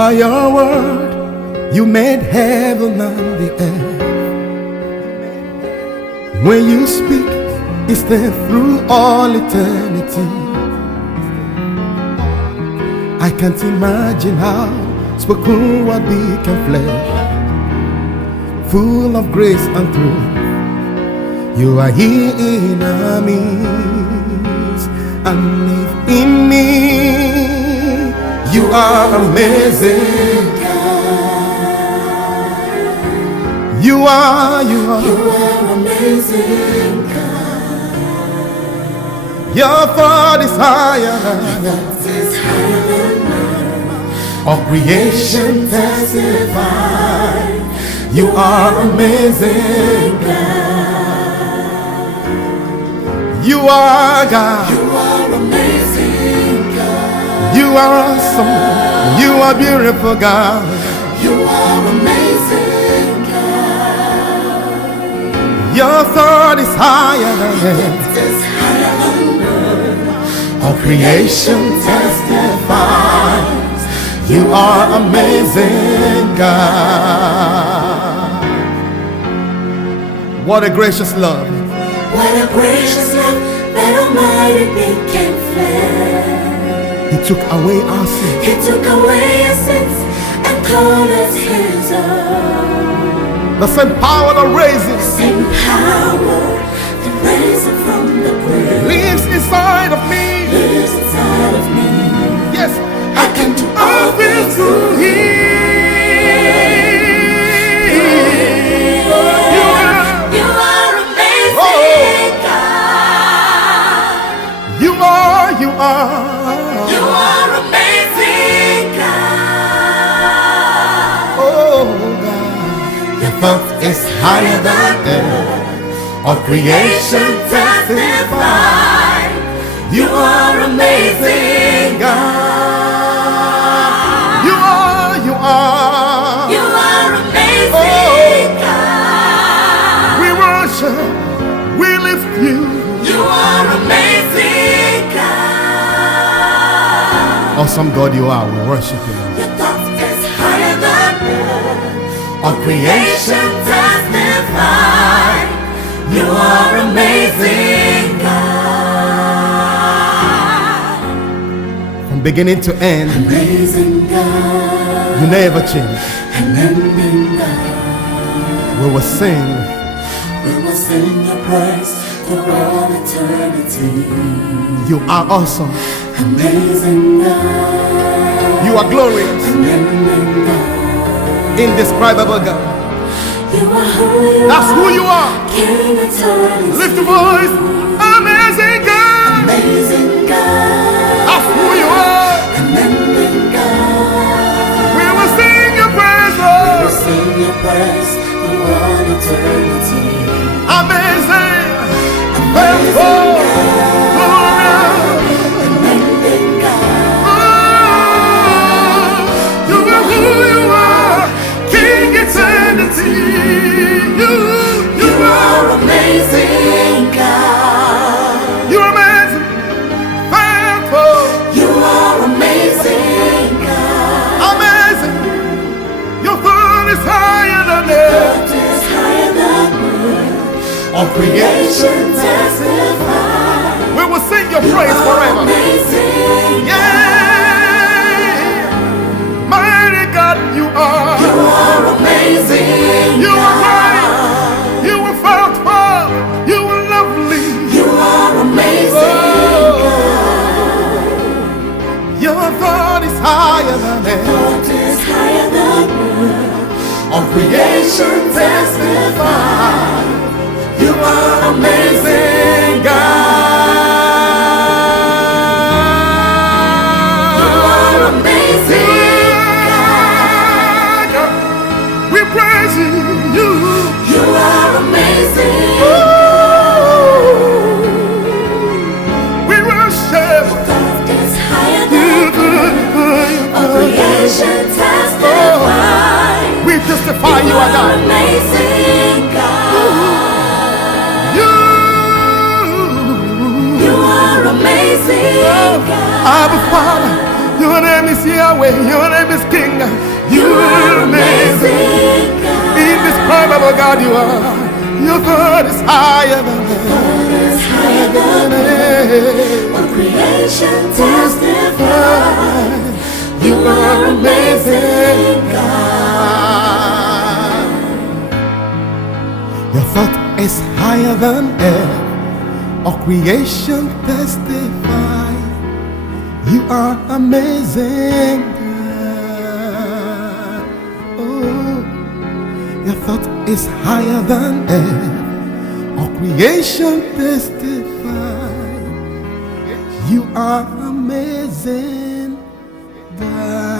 By your word, you made heaven and the earth. When you speak, it's there through all eternity. I can't imagine how spoken word became flesh, full of grace and truth. You are here in our midst and live in me. You are amazing. You are amazing, God. Your thought is higher than all creation testify. You are amazing, God. You are God. You are amazing, God. You are awesome. You are beautiful, God. You are amazing. Your thought is higher than all creation testifies. You are amazing, God. What a gracious love. What a gracious love that Almighty became flesh. He took away our sins. He took away our sins and called us His own. The same power that raises, the same power that raised Him from the grave, lives inside of me. Lives inside of me. Yes, I can do all things through Him. You are amazing, God. You are amazing, God. Oh, thought is higher than earth. All creation testify. You are amazing, God. You are amazing, God. We worship, we lift you. You are amazing, God. Awesome God you are, we worship you. Your thought is higher than earth. All creation testify. You are amazing, God. From beginning to end, amazing God. You never change. Unending God. We will sing your praise through all eternity. You are awesome. Amazing God. You are glorious. Unending God. Indescribable God. You are who you That's who you are. King eternity. Lift your voice. Amazing God. Amazing God. That's who you are. Unending God. We will sing your praise, Lord. We will sing your praise through all eternity. Amazing. Amazing God. Unending God. You are who you are. King eternity. You are amazing, God. You're amazing. Faithful. You are amazing, God. Amazing. Your throne is higher than earth. Is higher than earth. All creation testify. We will sing your praise forever. Amazing. Yeah. Mighty God, you are. You are amazing. You are right. You are faithful. You are lovely. You are amazing, God. Your thought is higher than earth. Thought is higher than earth. All creation testify. You are amazing, God. You are amazing, God. We praise you. You are amazing. We worship. God is higher than all creation testify. We testify you are God. Amazing God. You are amazing God. Abba Father, Your name is Yahweh. Your name is King. You are amazing. Indescribable God you are. Your God is higher than earth. All creation testifies. You are amazing God. Your thought is higher than air. All creation testify. You are amazing God. Oh, your thought is higher than air. All creation testify. You are amazing God.